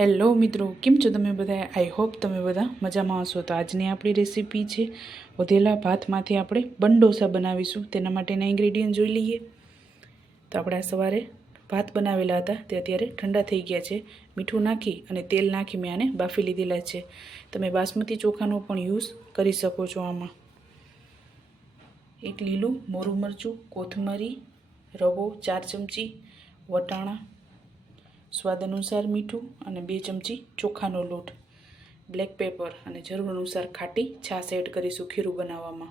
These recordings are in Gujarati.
હેલો મિત્રો, કેમ છો તમે બધા? આઈ હોપ તમે બધા મજામાં હશો. તો આજની આપણી રેસીપી છે વધેલા ભાતમાંથી આપણે બંડોસા બનાવીશું. તેના માટેના ઇન્ગ્રેડિયન્ટ જોઈ લઈએ. તો આપણે સવારે ભાત બનાવેલા હતા તે અત્યારે ઠંડા થઈ ગયા છે. મીઠું નાખી અને તેલ નાખી મેં આને બાફી લીધેલા છે. તમે બાસમતી ચોખાનો પણ યુઝ કરી શકો છો. આમાં એક લીલું મોરું મરચું, કોથમરી, રવો 4 ચમચી, વટાણા, સ્વાદ અનુસાર મીઠું અને 2 ચમચી ચોખાનો લોટ, બ્લેક પેપર અને જરૂર અનુસાર ખાટી છાશ એડ કરીશું ખીરું બનાવવામાં.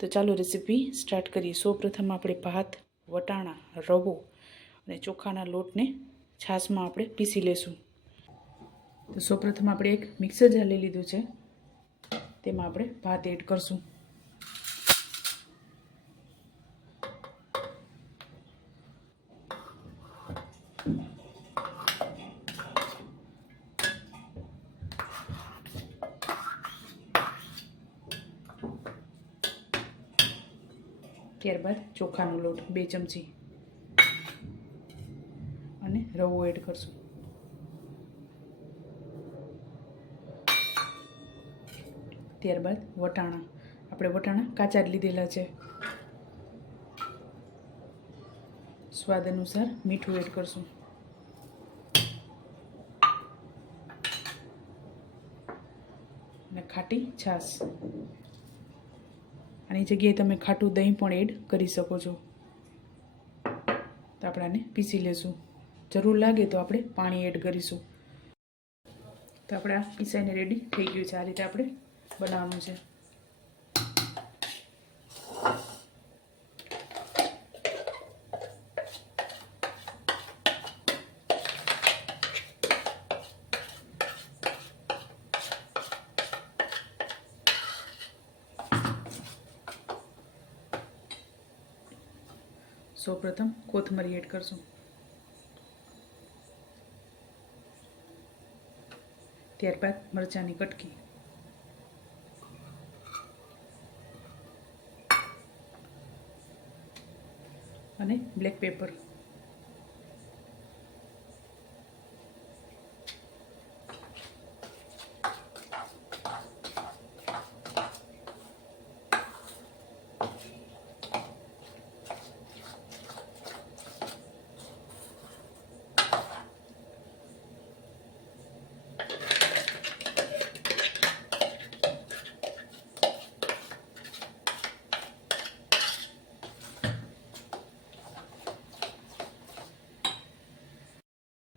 તો ચાલો રેસીપી સ્ટાર્ટ કરીએ. સૌપ્રથમ આપણે ભાત, વટાણા, રવો અને ચોખાના લોટને છાશમાં આપણે પીસી લેશું. તો સૌપ્રથમ આપણે એક મિક્સર જાર લઈ લીધું છે, તેમાં આપણે ભાત એડ કરશું. ત્યારબાદ ચોખાનો લોટ 2 ચમચી અને રવો એડ કરશું. ત્યારબાદ વટાણા, આપણે વટાણા કાચા જ લીધેલા છે. સ્વાદ અનુસાર મીઠું એડ કરશું. અને ખાટી છાશ, આની જગ્યાએ તમે ખાટું દહીં પણ એડ કરી શકો છો. તો આપણે આને પીસી લેશું. જરૂર લાગે તો આપણે પાણી એડ કરીશું. તો આપણે આ પીસાઈને રેડી થઈ ગયું છે. આ રીતે આપણે બનાવવાનું છે. સૌપ્રથમ કોથમરી એડ કરશું. ત્યારબાદ મરચાંની કટકી અને બ્લેક પેપર.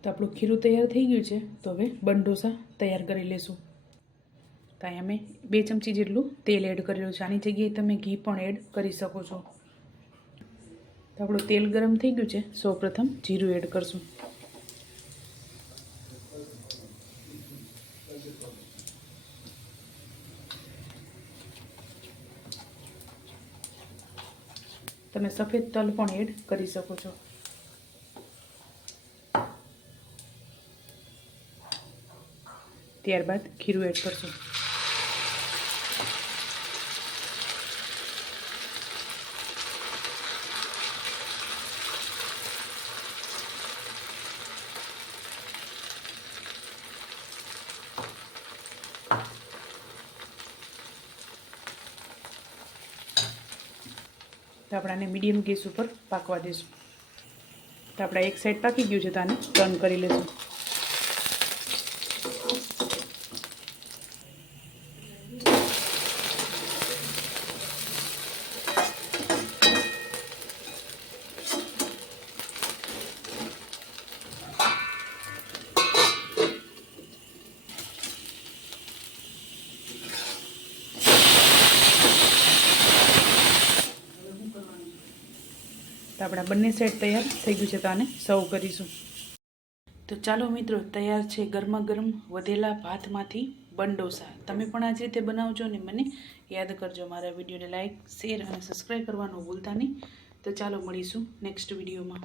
તો આપણું ખીરું તૈયાર થઈ ગયું છે. તો હવે બંડોસા તૈયાર કરી લેશું. તો અહીંયા મેં 2 ચમચી જેટલું તેલ એડ કરેલું છે. આની જગ્યાએ તમે ઘી પણ એડ કરી શકો છો. તો આપણું તેલ ગરમ થઈ ગયું છે. સૌપ્રથમ જીરું એડ કરશું. તમે સફેદ તલ પણ એડ કરી શકો છો. ત્યારબાદ ખીરું એડ કરશું. તો આપણે આને મીડિયમ ગેસ ઉપર પાકવા દઈશું. તો આપણે એક સાઈડ પાકી ગયું છે, તો આને ટર્ન કરી લઈશું. તો આપણા બંને સાઈડ તૈયાર થઈ ગયું છે. તો આને સર્વ કરીશું. તો ચાલો મિત્રો, તૈયાર છે ગરમા ગરમ વધેલા ભાતમાંથી બંડોસા. તમે પણ આ જ રીતે બનાવજો અને મને યાદ કરજો. મારા વિડીયોને લાઇક, શેર અને સબસ્ક્રાઈબ કરવાનું ભૂલતા નહીં. તો ચાલો મળીશું નેક્સ્ટ વિડીયોમાં.